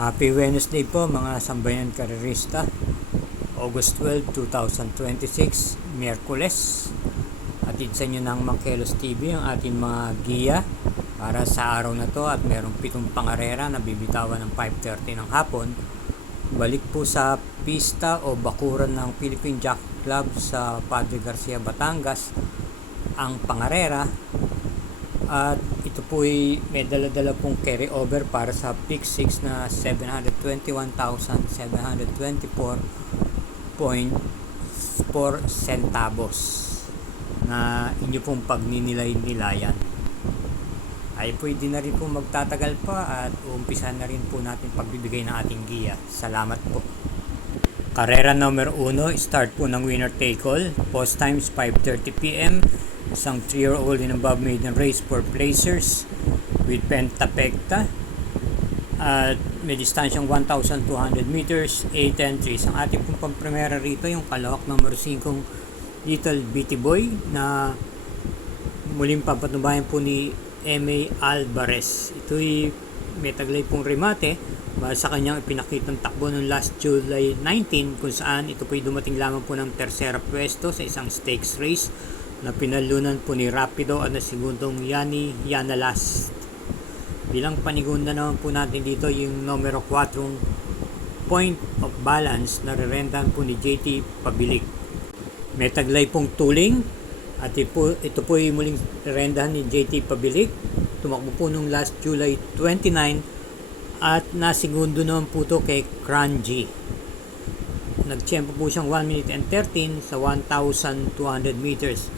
Happy Wednesday po mga sambayan karerista. August 12, 2026, Miyerkules. Atid sa inyo ng Mangkelos TV ang ating mga giya para sa araw na to, at merong 7 pangarera na bibitawan ng 5:30 ng hapon. Balik po sa pista o bakuran ng Philippine Jockey Club sa Padre Garcia, Batangas ang pangarera. At ito po ay may dala-dala pong carry over para sa pick 6 na 721,724.4 centavos na inyo pong pagninilay-nilayan. Ay pwede na rin po magtatagal pa at uumpisan na rin po natin pagbibigay ng ating giya. Salamat po. Karera number 1, start po ng winner take all. Post times 5:30 PM. Isang 3-year-old and above maiden race for placers with pentapekta at may distansyang 1,200 meters, 8 entries. Ang ating pong pampremera rito yung kalahok number 5 Little Bitty Boy na muling papatubayan po ni M.A. Alvarez. Ito'y may taglay pong remate sa kanyang ipinakitang takbo noong last July 19, kung saan ito po'y dumating lamang po ng tersera pwesto sa isang stakes race na pinalunan po ni Rapido at na segundong Yani Yanalast. Bilang panigunda naman po natin dito yung numero 4 Point of Balance na rerendahan po ni JT Pabilik. May taglay pong tuling at ito po yung muling rerendahan ni JT Pabilik. Tumakbo po nung last July 29 at nasegundo naman po ito kay Cranji. Nagtiyempo po siyang 1 minute and 13 sa 1,200 meters.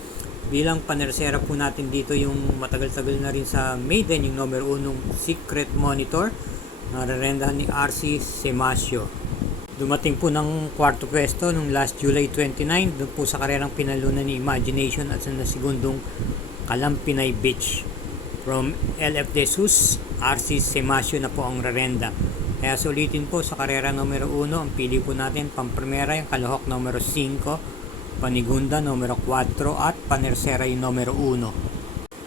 Bilang panersera po natin dito yung matagal-tagal na rin sa maiden, yung number 1 Secret Monitor na rerendahan ni RC Semasio. Dumating po ng kwarto pwesto nung last July 29 doon po sa karerang pinalunan ni Imagination at sa segundong Kalampinay Beach. From LF De Sus, RC Semasio na po ang rerenda. Kaya sulitin po sa karera numero 1, ang pili po natin pampremera yung kalahok numero 5, panigunda numero 4 at panersera yung numero 1.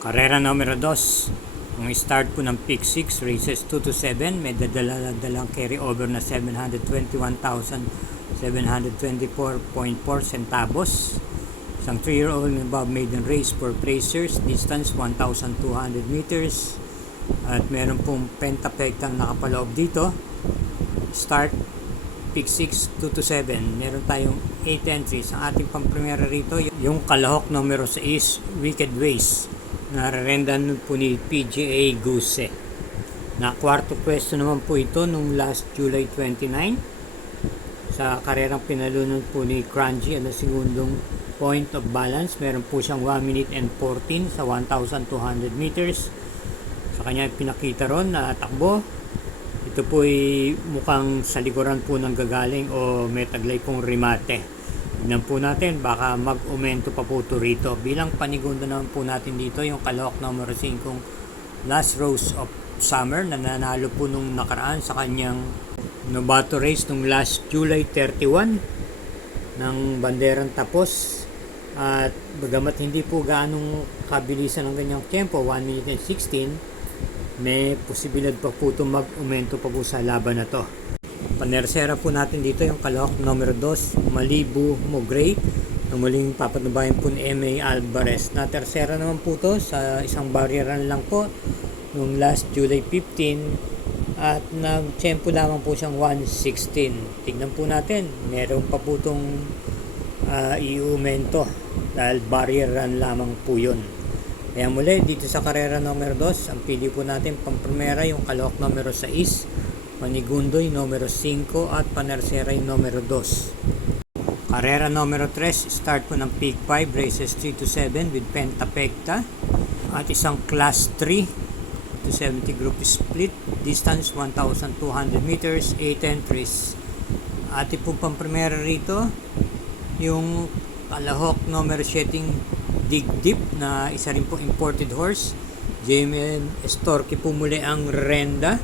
Karera numero 2, ang start po ng pick 6, races 2 to 7, may dadalang carry over na 721,724.4 centavos. Isang 3-year-old and above maiden race for placers, distance 1,200 meters. At meron pong pentapektan nakapaloob dito. Start pick 6, 2 to 7. Meron tayong 8 entries. Ang ating pampremera rito, yung kalahok numero 6, Wicked Ways, na rerendahan po ni PGA Guse. Na kwarto pwesto naman po ito nung last July 29 sa karerang pinalunan po ni Cranji at na segundong Point of Balance. Meron po siyang 1 minute and 14 sa 1,200 meters. Sa kanya pinakita ron na takbo. Ito po ay mukhang sa likuran po ng gagaling o may taglay pong remate. Tignan po natin, baka mag-umento pa po ito rito. Bilang panigunda naman po natin dito yung kalahok numero 5 Last Rose of Summer na nanalo po nung nakaraan sa kanyang Novato race nung last July 31 ng banderang tapos. At bagamat hindi po gaanong kabilisan ng ganyang tempo, 1 minute and 16, may posibilidad pa po ito mag-umento pa po sa laban na to. Panersera po natin dito yung kalahok numero 2 Malibu Mogray na muling papatubayan po ni M.A. Alvarez. Na tersera naman po ito sa isang baryeran lang po nung last July 15 at nag-tempo lamang po siyang 1:16. Tignan po natin, meron pa po itong iumento dahil barrier run lamang po yun. Kaya muli dito sa karera numero 2, ang pili po natin pampremera yung kalahok numero 6, panigundo yung numero 5 at panersera yung numero 2. Karera numero 3, start po ng pick 5, races 3 to 7 with pentapekta at isang class 3 to 70 group split, distance 1,200 meters, 8 entries. Ating po pampremera rito yung kalahok numero 7 Dig Deep na isa rin po imported horse. JMN Estorque po muli ang renda.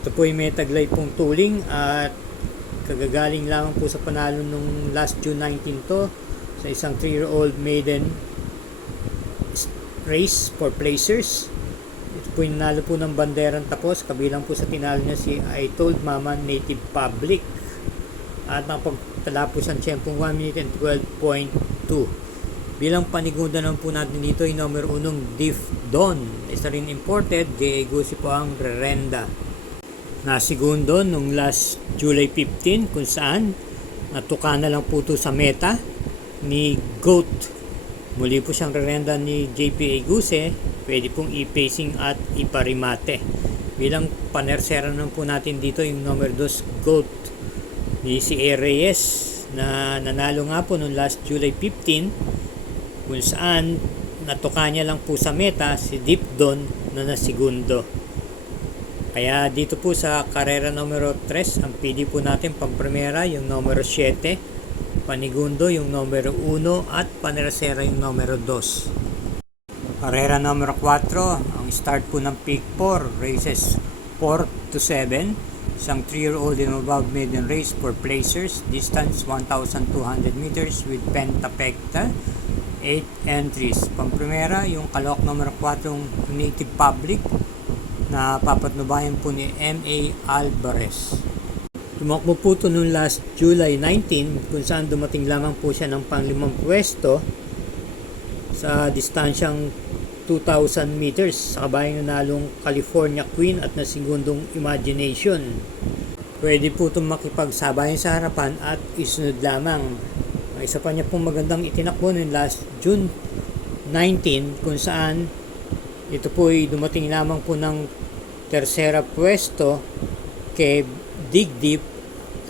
Ito po ay may taglay pong tuling at kagagaling lamang po sa panalo nung last June 19 to sa isang 3-year-old maiden race for placers. Ito po yung nanalo po ng banderang tapos. Kabilang po sa tinalo niya si I Told Mama Native Public. At nakapagtala po siyang tiyempong 1 minute and 12.2. Bilang panigunda naman po natin dito yung number 1 Diff Don. Isa rin imported, J.A. Gusi po ang rerenda. Na segundo nung last July 15 kung saan natuka na lang po ito sa meta ni Goat. Muli po siyang rerenda ni JPA Guse, pwede pong i-pacing at iparimate. Bilang panersera naman po natin dito yung number 2 Goat ni si A. Reyes na nanalo nga po noong last July 15 kung saan natuka niya lang po sa meta si Deep Don na nasigundo. Kaya dito po sa karera numero 3 ang pili po natin pang primera yung numero 7, panigundo yung numero 1 at panersera yung numero 2. Karera numero 4, ang start po ng pick 4, races 4 to 7. Isang 3-year-old and above maiden race for placers, distance 1,200 meters with pentapecta, 8 entries. Pamprimera, yung kalok numero 4, Native Public, na papatnubayan po ni M.A. Alvarez. Tumakbo po ito noong last July 19 kung saan dumating lamang po siya ng pang-5 pwesto sa distansyang 2,000 meters sa kabayang nanalong California Queen at nasigundong Imagination. Pwede po itong makipagsabayan sa harapan at isunod lamang. May isa pa niya pong magandang itinakbo noong last June 19 kung saan ito po ay dumating lamang po ng tersera pwesto kay Dig Deep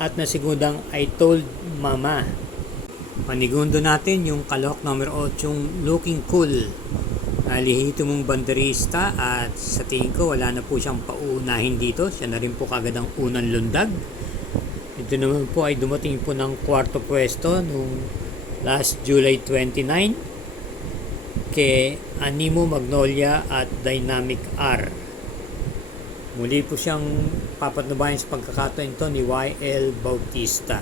at nasigundang I Told Mama. Panigundo natin yung kalok number 8 yung Looking Cool. Nalihito mong banderista at sa tingin ko wala na po siyang paunahin dito. Siya na rin po kagad ang unang lundag. Ito naman po ay dumating po ng 4th pwesto nung last July 29 kay Animo Magnolia at Dynamic R. Muli po siyang papatnubayan sa pagkakataon ito ni Y.L. Bautista.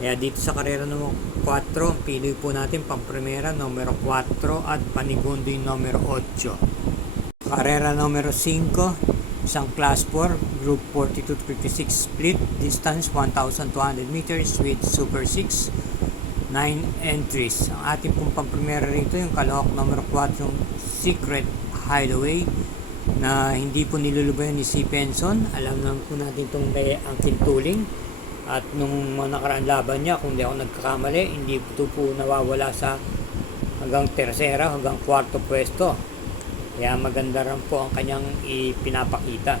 Kaya dito sa karera numero 4, ang pili po natin pang primera numero 4 at panigundo yung numero 8. Karera numero 5, isang class 4, group 42-56 split, distance 1,200 meters with super 6, 9 entries. Ang ating pong pang primera rito yung kalahok numero 4, yung Secret Hideaway, na hindi po nilulubayan ni si Penson. Alam naman po natin itong may angkin tuling at nung nakaraan laban niya, kung di ako nagkakamali, hindi ito po nawawala sa hanggang tersera, hanggang 4th pwesto. Kaya maganda rin po ang kanyang ipinapakita.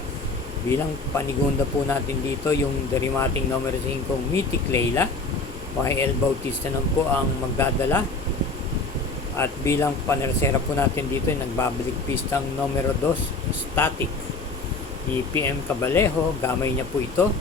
Bilang panigunda po natin dito yung derimating numero 5 Mythic Layla, Y.L. Bautista naman po ang magdadala. At bilang panersera po natin dito ay nagbabalik pistang numero 2 Static ni PM Cabalejo. Gamay niya po ito,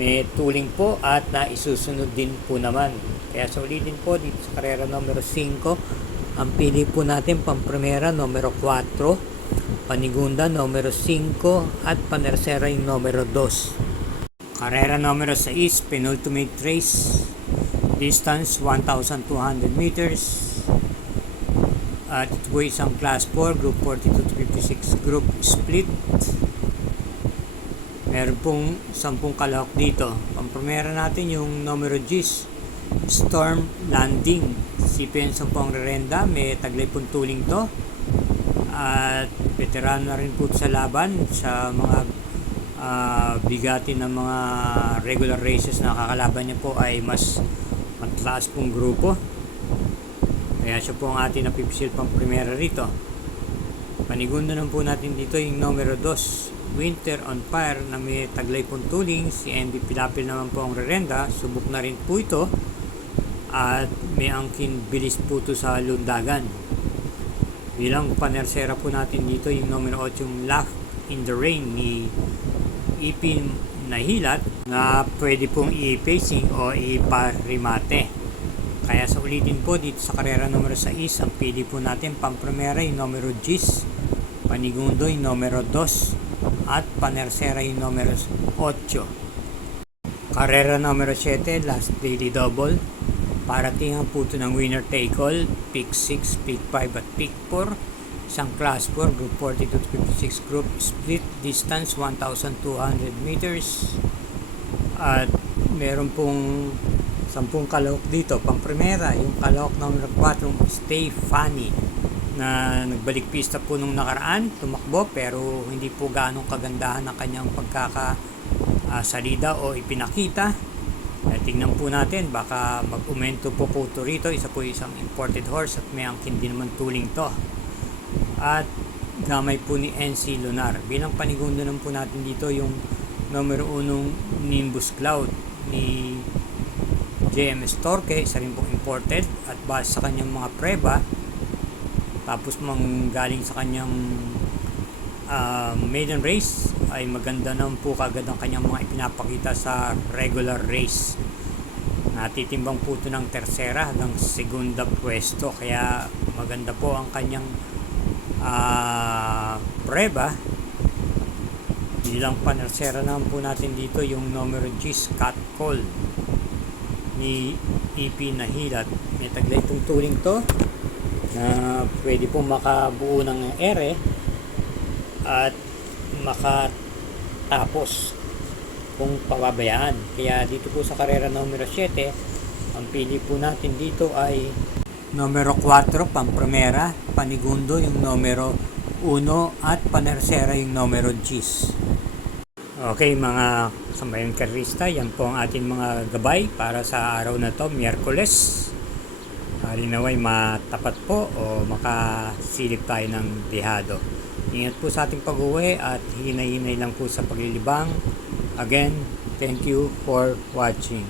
may tuling po at naisusunod din po naman. Kaya sa ulitin po dito sa karera numero 5, ang pili po natin pang primera numero 4, panigunda numero 5 at panersera yung numero 2. Karera numero 6, penultimate race, distance 1,200 meters. At ito po isang class 4, group 42-56 group split. Meron pong 10 kalahok dito. Pamprimera natin yung numero G's, Storm Landing. Si Penson po ang rerenda, may taglay pong tuling to. At veteran na rin po sa laban sa mga bigati ng mga regular races na kakalaban niya po ay mas mataas pong grupo. Kaya siya po ang ating napipisil pang primera rito. Panigundo naman po natin dito yung numero 2, Winter on Fire, na may taglay pong tuling. Si MB Pilapil naman po ang rerenda. Subok na rin po ito. At may angkin bilis po ito sa lundagan. Bilang panersera po natin dito yung numero 8, yung Laugh in the Rain ni Ipin Nahilat, na pwede pong i-pacing o iparimate. Kaya sa ulitin po dito sa karera numero 6, ang pili po natin pang primera yung numero G's, panigundo yung numero 2 at panersera yung numero 8. Karera numero 7, last daily double. Paratingan po ito ng winner take all, pick 6, pick 5 at pick 4. Isang class 4, group 42 to 56 group, split distance 1,200 meters. At meron pong 10 kalahok dito. Pang primera, yung kalahok number 4, Stay Funny, na nagbalik pista po nung nakaraan, tumakbo pero hindi po gaanong kagandahan ang kanyang pagkakasalida o ipinakita. Tingnan po natin, baka mag-umento po rito. Isa po isang imported horse at may angkin din naman tuling to. At gamay po ni NC Lunar. Bilang panigundo naman po natin dito yung numero 1 Nimbus Cloud ni JMS Torque, isa rin pong imported, at base sa kanyang mga preba, tapos galing sa kanyang maiden race, ay maganda naman po kagad ang kanyang mga ipinapakita sa regular race. Natitimbang po ito ng tercera hanggang segunda pwesto, kaya maganda po ang kanyang preba. Bilang panersera naman po natin dito yung numero G, Scott Cole ni EP Nahilat. May taglay itong tuling to na pwede pong makabuo ng ere at makatapos kung pababayaan. Kaya dito po sa karera numero 7, ang pili po natin dito ay numero 4, pang primera, panigundo yung numero 1, at panersera yung numero G's. Okay mga kasambayan karista, yan po ang ating mga gabay para sa araw na to, Miyerkules. Naway matapat po o makasilip tayo ng dehado. Ingat po sa ating pag-uwi at hinay-hinay lang po sa paglilibang. Again, thank you for watching.